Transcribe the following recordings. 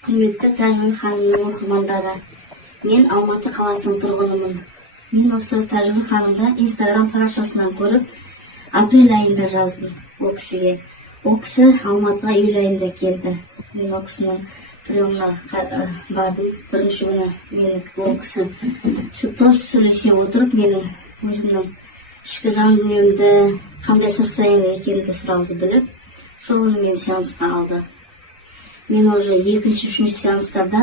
Құрметті Тәжгүл ханымның оқырмандары, мен Алматы қаласының тұрғынымын. Мен осы Тәжгүл ханымды Инстаграм парақшасынан көріп, апрель айында жаздым ол кісіге. Ол кісі Алматыға июль айында келді. Мен ол кісінің приемына бардым. Бірінші күні менің ол кісі просто сөйлесе отырып, менің өзімнің ішкі жан дүниемді, қандай состояние екенімді сразу біліп, сол күні мені сеансқа алды. Мен уже екінші, үшінші сеанстарда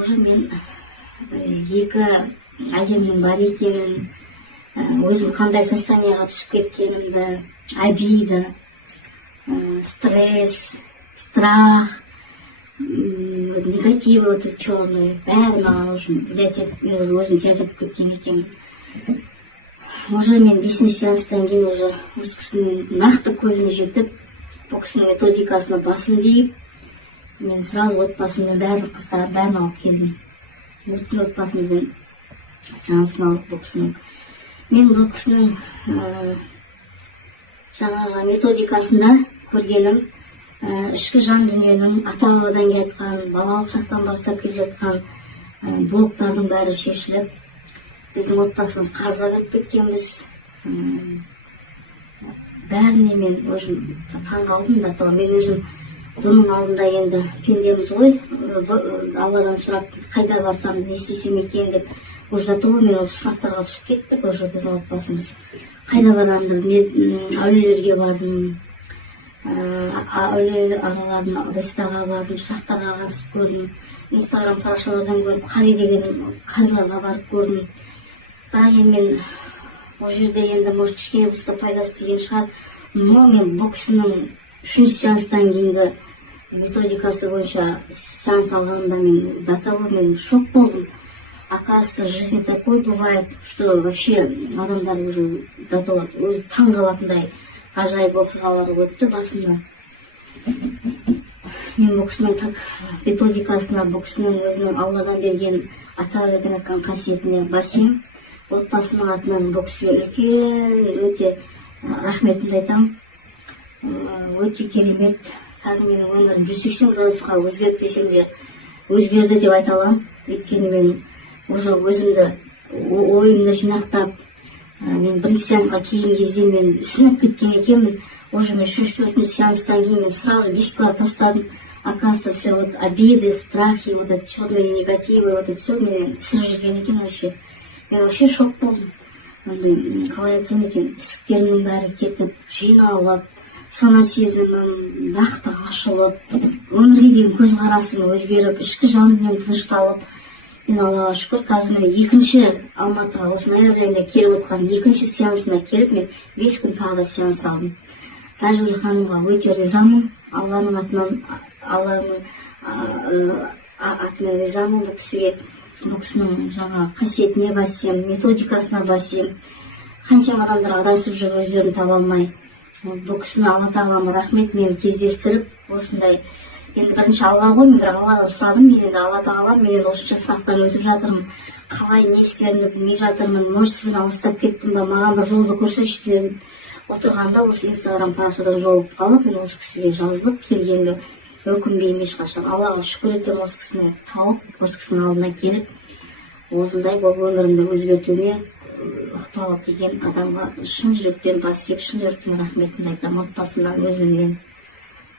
уже мен екі әлемнің бар екенін, өзім қандай состояниеға түсіп кеткенімді, обида, стресс, страх, негатив вот этот черный, бәрі маған уже мен уже өзім келтіріп кеткен екенмін. Уже мен 5-ші сеанстан кейін уже осы кісінің нақты көзіме жетіп, бұл кісінің методикасына басым дейіп, мен сразу отбасымның бәрін қыздарын бәрін алып келдім. Бүткіл отбасымызбен сеансын алдық бұл кісінің. Мен бұл кісінің жаңағы методикасында көргенім, ішкі жан дүниенің ата-бабадан келатқан, балалық шақтан бастап келе жатқан блоктардың бәрі шешіліп, біздің отбасымыз қарызға кіріп кеткенбіз. Бәріне мен өзім таң қалдым да, мен өзім бұның алдында енді пендеміз ғой, Алладан сұрап, қайда барсам, не істесем екен деп, уже мен осы сұрақтарға түсіп кеттік, уже біздің отбасымыз. Қайда барамын, әулиелерге бардым, әулие ағалардың рестаға бардым, сұрақтарға қатысып көрдім, Инстаграм парақшалардан көріп, қари деген қариларға барып көрдім. Бірақ енді мен ол жерде енді может кішкене болса пайдасы тиген шығар, но мен бұл кісінің 3-ші сеанстан кейінгі методикасы бойынша сеанс алғанымда мен до того мен шок болдым. Оказывается, в жизни такое бывает, что вообще адамдар уже до того өзі таң қалатындай ғажайып оқиғалар өтті басымда. Мен бұл кісінің методикасына, бұл кісінің өзінің Алладан берген ата-бабадан айтқан қасиетіне басем. Отбасының атынан бұл кісіге үлкен, өте рахметімді айтамын. Өте керемет. Қазір менің өмірім 180 градусқа өзгерді десем де өзгерді деп айта аламын. Өйткені мен уже өзімді ойымды жинақтап, мен бірінші сеансқа келген кезде мен сынып кеткен екенмін. Уже мен 3-4 сеанстан кейін мен сразу бесікла тастадым. Оказывается, все вот обиды, страхи, вот это черные негативы, вот это все мен түсіріп жүрген екен вообще. Мен вообще шок болдым. Қалай айтсам екен, ісіктерімнің бәрі кетіп, жиналып, сана сезімім нақты ашылып, өмірге деген көзқарасым өзгеріп, ішкі жан дүнием тынышталып, мен Аллаға шүкір, қазір мен екінші Алматыға осы ноябрь айында келіп отқан екінші сеансына келіп, мен 5 күн тағы да сеанс алдым. Тәжгүл ханымға өте ризамын. Алланың атынан ризамын бұл кісіге. Бұл кісінің жаңа қасиетіне басем, методикасына басем. Қаншама адамдар адасып жүр, өздерін таба алмай. Бұл кісіні Алла тағалама рахмет, мені кездестіріп, осындай. Енді бірінші Алла ғой, мен бірақ Алладан сұрадым, мен енді Алла тағала, мен осынша сұрақтан өтіп жатырмын. Қалай не істерімді білмей жатырмын, может сізден алыстап кеттім ба, маған бір жолды көрсетші деп отырғанда осы Инстаграм парақшадан жолығып қалып, мен осы кісіге жазылып келгенде өкінбеймін ешқашан. Аллаға шүкір етемін, осы кісіні тауып, осы кісінің алдына келіп, осындай бұл өмірімді өзгертуіне ықпалы тиген адамға шын жүректен бас иіп, шын жүректен рахметімді айтамын. Отбасымнан, өзімнен.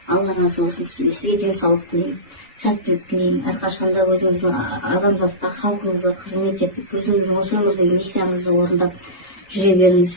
Алла разы болсын сізге. Сізге денсаулық тілеймін, сәттілік тілеймін. Әрқашанда өзіңіздің адамзатқа, халқыңызға қызмет етіп, өзіңіздің осы өмірдегі миссияңызды орындап жүре беріңіз.